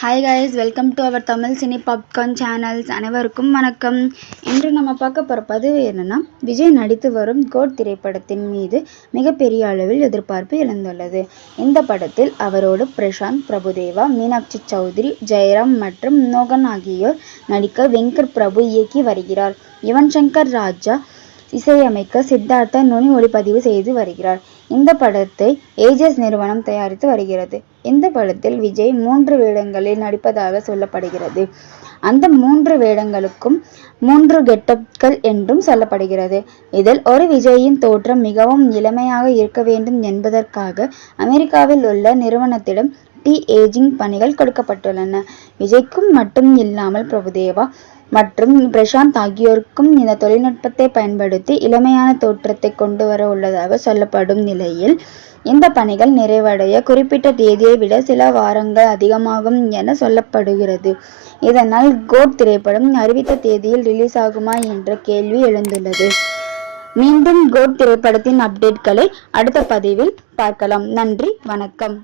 Hi guys, welcome to our Tamil cine popcorn channels. அனைவருக்கும் வணக்கம். இன்று நம்ம பார்க்க போகிற பதிவு என்னென்னா, விஜய் நடித்து வரும் கோட் திரைப்படத்தின் மீது மிகப்பெரிய அளவில் எதிர்பார்ப்பு எழுந்துள்ளது. இந்த படத்தில் அவரோடு பிரசாந்த் பிரபுதேவா, மீனாட்சி சௌத்ரி, ஜெயராம் மற்றும் மோகன் ஆகியோர் நடிக்க வெங்கட் பிரபு இயக்கி வருகிறார். யுவன் சங்கர் ராஜா இசையமைக்க சித்தார்த்தா நுனி ஒளிப்பதிவு செய்து வருகிறார். இந்த படத்தை ஏஜஸ் நிறுவனம் தயாரித்து வருகிறது. இந்த படத்தில் விஜய் 3 வேடங்களில் நடிப்பதாக சொல்லப்படுகிறது. அந்த 3 வேடங்களுக்கும் 3 கெட்டப்கள் என்றும் சொல்லப்படுகிறது. இதில் ஒரு விஜயின் தோற்றம் மிகவும் இளமையாக இருக்க வேண்டும் என்பதற்காக அமெரிக்காவில் உள்ள நிறுவனத்திடம் ஏஜிங் பணிகள் கொடுக்கப்பட்டுள்ளன. விஜய்க்கும் மட்டும் இல்லாமல் பிரபுதேவா மற்றும் பிரசாந்த் ஆகியோருக்கும் இந்த தொழில்நுட்பத்தை பயன்படுத்தி இளமையான தோற்றத்தை கொண்டு வர உள்ளதாக சொல்லப்படும் நிலையில், இந்த பணிகள் நிறைவடைய குறிப்பிட்ட தேதியை விட சில வாரங்கள் அதிகமாகும் என சொல்லப்படுகிறது. இதனால் கோட் திரைப்படம் அறிவித்த தேதியில் ரிலீஸ் ஆகுமா என்ற கேள்வி எழுந்துள்ளது. மீண்டும் கோட் திரைப்படத்தின் அப்டேட்களை அடுத்த பதிவில் பார்க்கலாம். நன்றி, வணக்கம்.